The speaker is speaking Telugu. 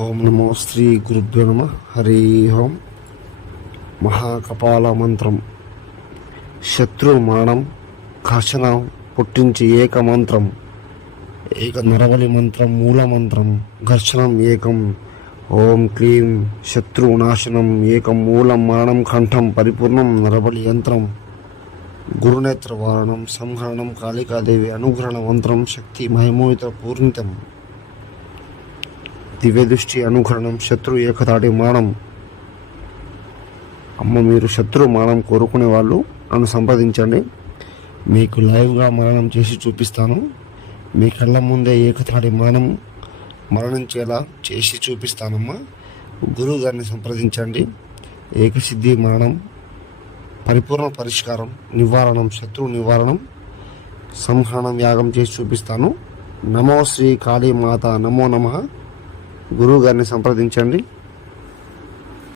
ఓం నమో శ్రీ గురుభ్యో నమ. హరి ఓం. మహాకపాల మంత్రం. శత్రు మరణం కర్షణ పుట్టించి ఏక మంత్రం. ఏక నరబలి మంత్రం మూల మంత్రం. ఘర్షణం ఏకం. ఓం క్లీం శత్రు నాశనం ఏకం మూలం మరణం కంఠం పరిపూర్ణం నరబలి యంత్రం. గురునేత్ర వారణం సంహరణం కాళికాదేవి అనుగ్రహణ మంత్రం. శక్తి మహిమోహిత పూర్ణితం. దివ్య దృష్టి అనుగ్రహణం. శత్రు ఏకతాటి మరణం. అమ్మ, మీరు శత్రు మరణం కోరుకునే వాళ్ళు నన్ను సంప్రదించండి. మీకు లైవ్గా మరణం చేసి చూపిస్తాను. మీ కళ్ళ ముందే ఏకతాటి మరణించేలా చేసి చూపిస్తానమ్మా. గురువు గారిని సంప్రదించండి. ఏకసిద్ధి మరణం, పరిపూర్ణ పరిష్కారం, నివారణం, శత్రు నివారణం, సంహరణం యాగం చేసి చూపిస్తాను. నమో శ్రీ కాళీ మాత. నమో నమః. గురువు గారిని సంప్రదించండి.